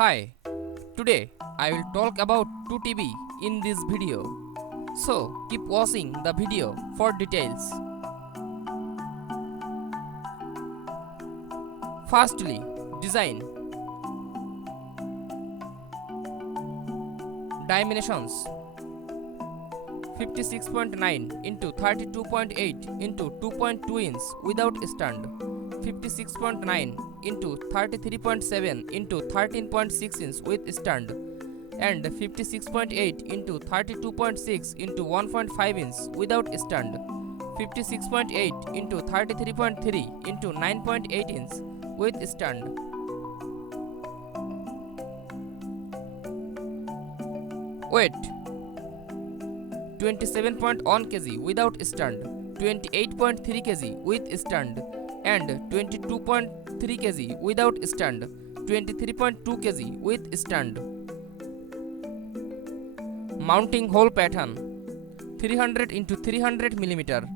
Hi, today I will talk about 2TB in this video. So keep watching the video for details. Firstly, design. Dimensions 56.9 into 32.8 into 2.2 inch without stand, 56.9 into 33.7 into 13.6 inch with stand, and 56.8 into 32.6 into 1.5 inch without stand, 56.8 into 33.3 into 9.8 inch with stand. Weight 27.1 kg without stand, 28.3 kg with stand, and 22.3 kg without stand, 23.2 kg with stand. Mounting hole pattern 300 into 300 mm.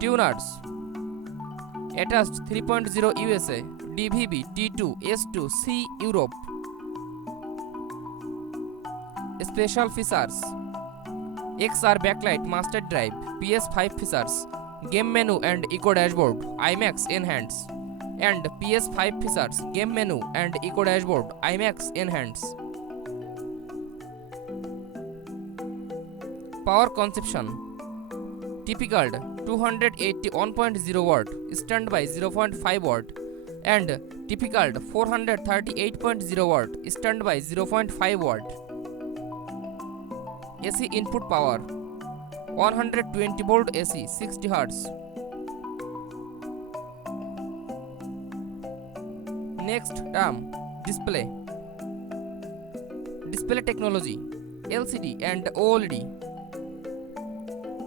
Tuners attached 3.0 USA DVB T2 S2 C Europe. Special features: XR backlight master drive, PS5 features, game menu and eco dashboard, IMAX enhance, and PS5 features, game menu and eco dashboard, IMAX enhance. Power consumption: typical 281.0 watt standby 0.5 watt and typical 438.0 watt standby 0.5 watt. AC input power 120 volt AC 60 Hz. Next term, display. Display technology LCD and OLED.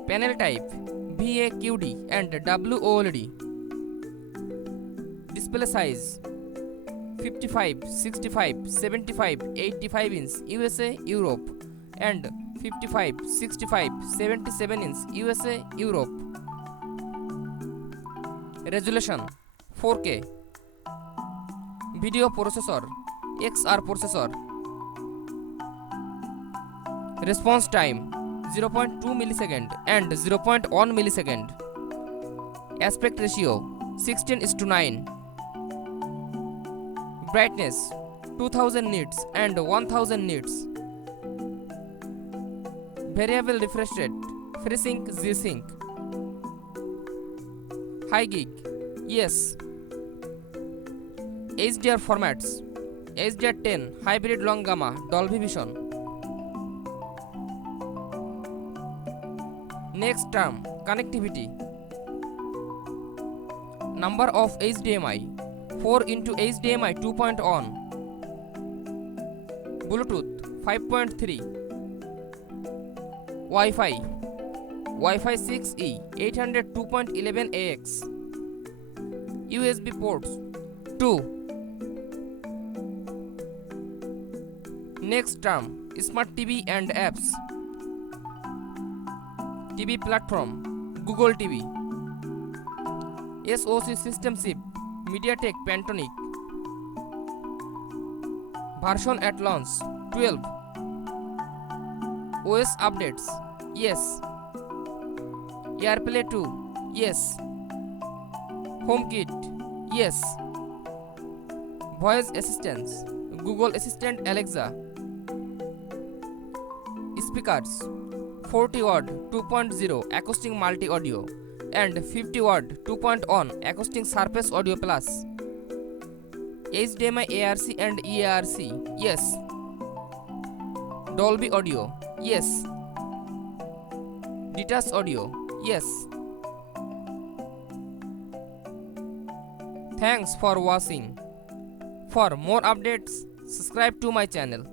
Panel type VAQD and WOLED. Display size 55, 65, 75, 85 inch USA Europe and 55, 65, 77 inch USA Europe. Resolution 4K. Video processor XR processor. Response time 0.2 millisecond and 0.1 millisecond. Aspect ratio 16:9. Brightness 2000 nits and 1000 nits. Variable refresh rate FreeSync G-Sync. High gig yes. HDR formats HDR10 hybrid long gamma Dolby Vision. Next term, connectivity. Number of HDMI 4 into HDMI 2.1. Bluetooth 5.3. Wi-Fi 6E 802.11ax. USB ports 2. Next term, smart TV and apps. TV platform Google TV. SoC system chip MediaTek Pantonic. Version at launch 12. OS updates yes. AirPlay 2 yes. HomeKit yes. Voice assistants Google Assistant Alexa. Speakers 40 watt 2.0 acoustic multi audio and 50 watt 2.1 acoustic surface audio plus. HDMI ARC and EARC yes. Dolby audio yes. Detached audio yes. Thanks for watching. For more updates, subscribe to my channel.